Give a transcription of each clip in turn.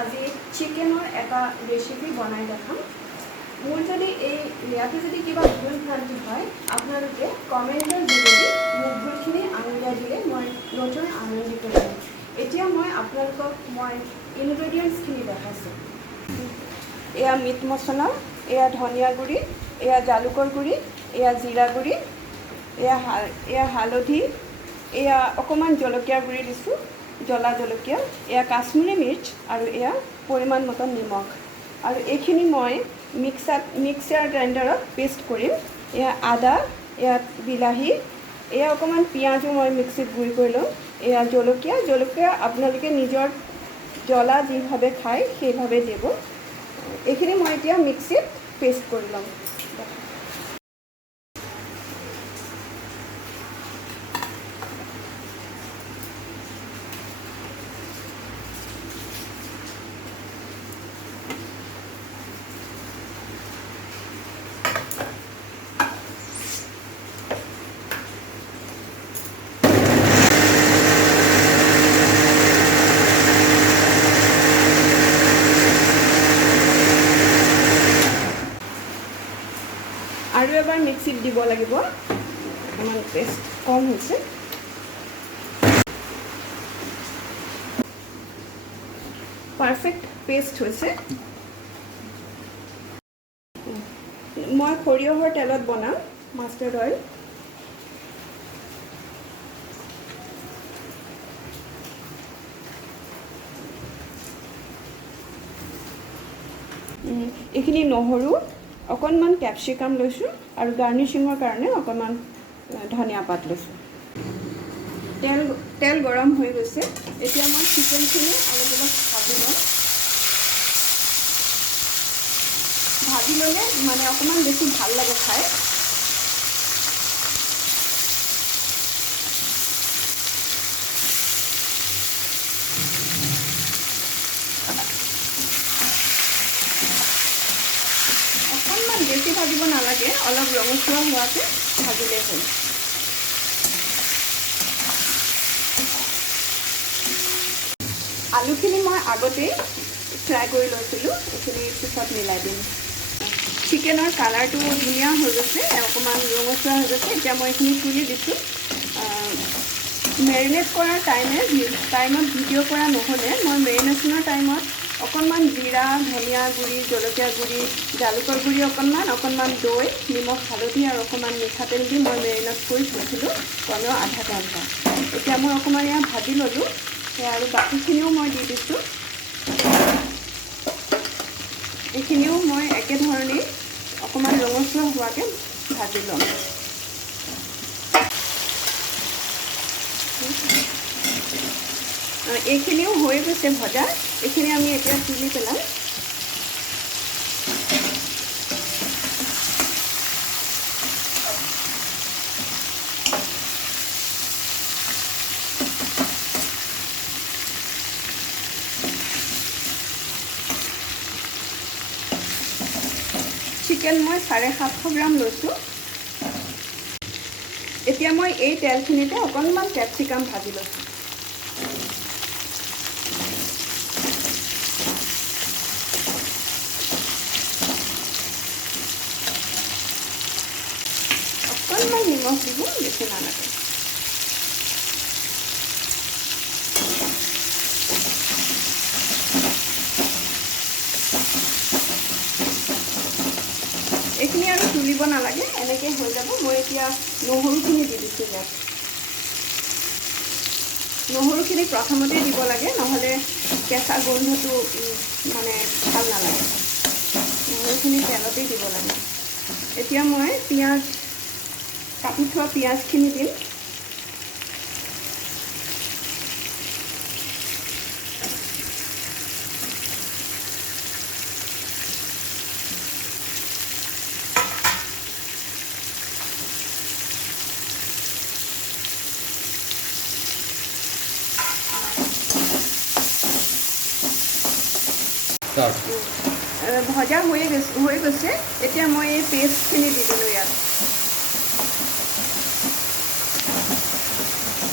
আজি চিকেনৰ এটা ৰেচিপি বনাই দেখাম। মোৰ যদি ইয়াতে যদি কিবা ভুল ভ্ৰান্তি হয় আপোনালোকে কমেণ্টৰ যোগেদি মোৰ ভুলখিনি আঙুলিয়াই দিলে মই নতুন আনন্দিত কৰিম। এতিয়া মই আপোনালোকক ইনগ্ৰেডিয়েণ্টছখিনি দেখাইছোঁ। এয়া মিট মছলা, এয়া ধনিয়া গুড়ি, এয়া জালুকৰ গুড়ি, এয়া জিৰা গুড়ি, এয়া হালধি, এয়া অকণমান জলকীয়া গুড়ি দিছোঁ, জ্বলা জলকীয়া, এয়া কাশ্মীৰী মিৰ্চ আৰু এয়া পৰিমাণ মতে নিমখ। আৰু এইখিনি মই মিক্সাৰ গ্ৰাইণ্ডাৰত পেষ্ট কৰিম। এয়া আদা, এয়া বিলাহী, এয়া অকণমান পিঁয়াজো মই মিক্সিত গুড়ি কৰি ল'ম। এয়া জলকীয়া আপোনালোকে নিজৰ জ্বলা যিভাৱে খায় সেইভাৱে দিব। এইখিনি মই এতিয়া মিক্সিত পেষ্ট কৰি ল'ম। আৰু এবাৰ মিক্সিত দিব লাগিব, অকণমান পেষ্ট কম হৈছে। পাৰফেক্ট পেষ্ট হৈছে। মই সৰিয়হৰ তেলত বনাম, মাষ্টাৰ্ড অইল। এইখিনি নহৰু, অকণমান কেপচিকাম লৈছোঁ আৰু গাৰ্নিচিঙৰ কাৰণে অকণমান ধনিয়া পাত লৈছোঁ। তেল গৰম হৈ গৈছে। এতিয়া মই চিকেনখিনি অলপ ভাজি ল'ম। ভাজি ল'লে মানে অকণমান বেছি ভাল লাগে খাই। অকণমান বেছি ভাজিব নালাগে, অলপ ৰঙচুৱা হোৱাকৈ ভাজিলেই হ'ল। আলুখিনি মই আগতেই ফ্ৰাই কৰি লৈছিলোঁ, এইখিনি পিছত মিলাই দিম। চিকেনৰ কালাৰটো ধুনীয়া হৈ গৈছে, অকণমান ৰঙচুৱা হৈ গৈছে। এতিয়া মই এইখিনি তুলি দিছোঁ। মেৰিনেট কৰাৰ টাইমত ভিডিঅ' কৰা নহ'লে মই মেৰিনেশ্যনৰ টাইমত অকণমান জিৰা, ধনিয়া গুড়ি, জলকীয়া গুড়ি, জালুকৰ গুড়ি অকণমান দৈ, নিমখ, হালধি আৰু অকণমান মিঠাতেল দি মই মেৰিনেট কৰি থৈছিলোঁ কমেও আধা ঘণ্টা। এতিয়া মই অকণমান এয়া ভাজি ল'লোঁ, আৰু বাকীখিনিও মই দি দিছোঁ। এইখিনিও মই একেধৰণেই অকণমান ৰঙচুৱা হোৱাকৈ ভাজি ল'ম। এইখিনিও হৈ গৈছে ভজা। এইখিনি আমি এতিয়া তুলি পেলাম। চিকেন মই 750 গ্ৰাম লৈছোঁ। এতিয়া মই এই তেলখিনিতে অকণমান কেপচিকাম ভাজি লৈছোঁ। অকণমান নিমখ দিব, বেছি নালাগে। এইখিনি আৰু তুলিব নালাগে, এনেকৈ হৈ যাব। মই এতিয়া নহৰুখিনি দি দিছোঁ ইয়াত। নহৰুখিনি প্ৰথমতে দিব লাগে, নহ'লে কেঁচা গোন্ধটো মানে ভাল নালাগে। নহৰুখিনি তেলতেই দিব লাগে। এতিয়া মই কাটি থোৱা পিঁয়াজখিনি দিম। ভজা হৈ গৈছে। এতিয়া মই এই পেষ্টখিনি দি দিলোঁ ইয়াত।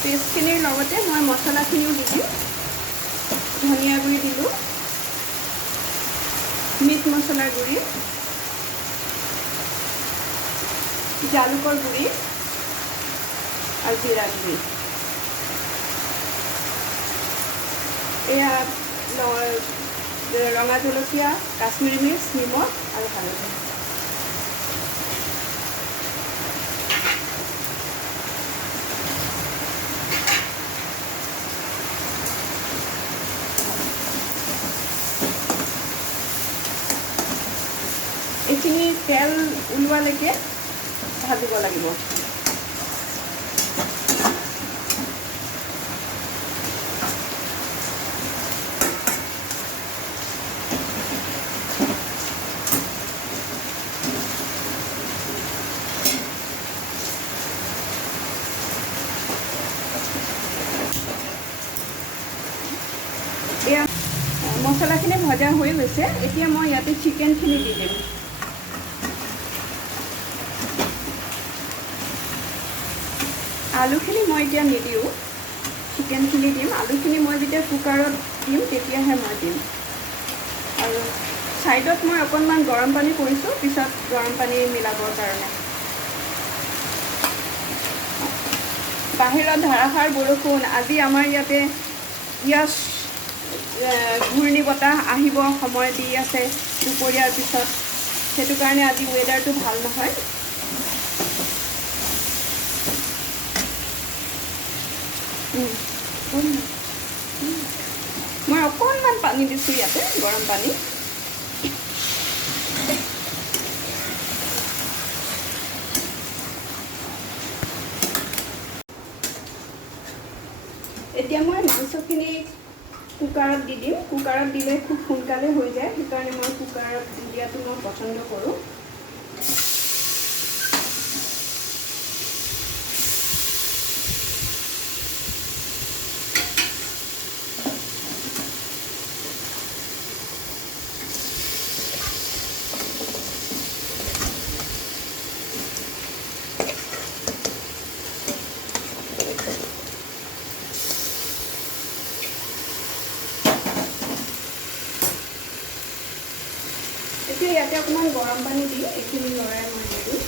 পেষ্টখিনিৰ লগতে মই মছলাখিনিও দি দিম। ধনিয়া গুড়ি দিলোঁ, মিট মছলাৰ গুড়ি, জালুকৰ গুড়ি আৰু জিৰা গুড়ি। এয়া ৰঙা জলকীয়া, কাশ্মীৰী মিৰ্চ, নিমখ আৰু হালধি। এইখিনি তেল ওলোৱালৈকে ভাজিব লাগিব। এয়া মছলাখিনি ভজা হৈ গৈছে। এতিয়া মই ইয়াতে চিকেনখিনি দি দিম। আলুখিনি মই এতিয়া নিদিওঁ, চিকেনখিনি দিম। আলুখিনি মই যেতিয়া কুকাৰত দিম তেতিয়াহে মই দিম। আৰু ছাইডত মই অকণমান গৰম পানী কৰিছোঁ, পিছত গৰম পানী মিলাবৰ কাৰণে। বাহিৰত ধাৰাসাৰ বৰষুণ। আজি আমাৰ ইয়াতে ইয়াছ ঘূৰ্ণী বতাহ আহিব সময় দি আছে দুপৰীয়াৰ পিছত। সেইটো কাৰণে আজি ৱেডাৰটো ভাল নহয়। মই অকণমান পানী দিছোঁ ইয়াতে, গৰম পানী। এতিয়া মই মাংসখিনি কুকাৰত দি দিম। কুকাৰত দিলে খুব সোনকালে হৈ যায়, সেইকাৰণে মই কুকাৰত দিয়াটো মই পচন্দ কৰোঁ। এতিয়া ইয়াতে অকণমান গৰম পানী দি এইখিনি লৰাই মই দি দিম।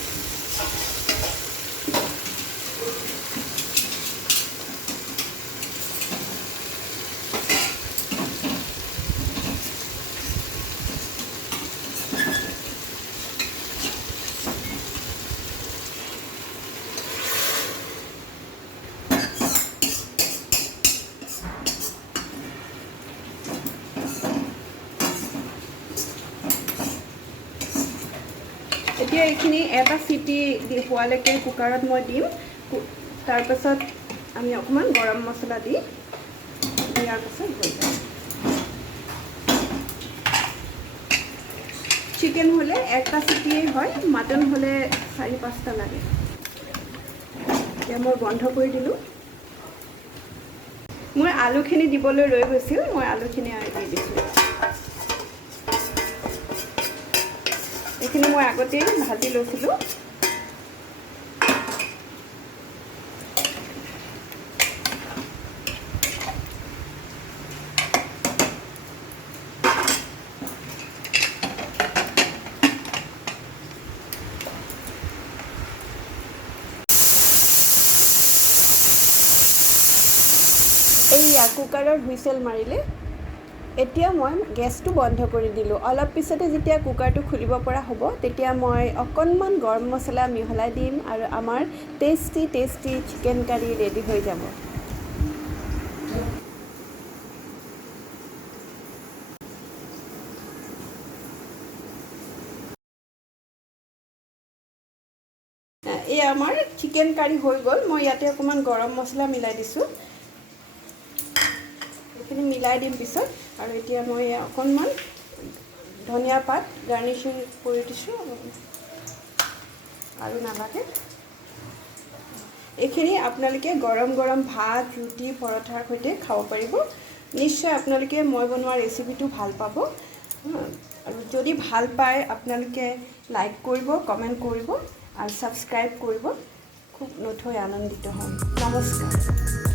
এতিয়া এইখিনি এটা চিটি হোৱালৈকে কুকাৰত মই দিম। তাৰপাছত আমি অকণমান গৰম মছলা দি দিয়াৰ পাছত হৈ যায়। চিকেন হ'লে এটা চিটিয়েই হয়, মাটন হ'লে 4-5টা লাগে। এতিয়া মই বন্ধ কৰি দিলোঁ। মই আলুখিনি দিবলৈ ৰৈ গৈছিল, মই আলুখিনি আৰু দি দিছোঁ। এইখিনি মই আগতেই ভাজি লৈছিলোঁ। এইয়া কুকাৰৰ হুইচেল মাৰিলে। এতিয়া মই গেছটো বন্ধ কৰি দিলোঁ। অলপ পিছতে যেতিয়া কুকাৰটো খুলিব পৰা হ'ব, তেতিয়া মই অকণমান গৰম মছলা মিহলাই দিম আৰু আমাৰ টেষ্টি চিকেন কাৰী ৰেডি হৈ যাব। এই আমাৰ চিকেন কাৰী হৈ গ'ল। মই ইয়াতে অকণমান গৰম মছলা মিলাই দিছোঁ। এইখিনি মিলাই দিম পিছত। আৰু এতিয়া মই অকণমান ধনিয়া পাত গাৰ্নিচিং কৰি দিছোঁ আৰু নালাগে। এইখিনি আপোনালোকে গৰম গৰম ভাত, ৰুটি, পৰঠাৰ সৈতে খাব পাৰিব। নিশ্চয় আপোনালোকে মই বনোৱা ৰেচিপিটো ভাল পাব। আৰু যদি ভাল পায় আপোনালোকে লাইক কৰিব, কমেণ্ট কৰিব আৰু ছাবস্ক্ৰাইব কৰিব। খুব নথৈ আনন্দিত হ'ম। নমস্কাৰ।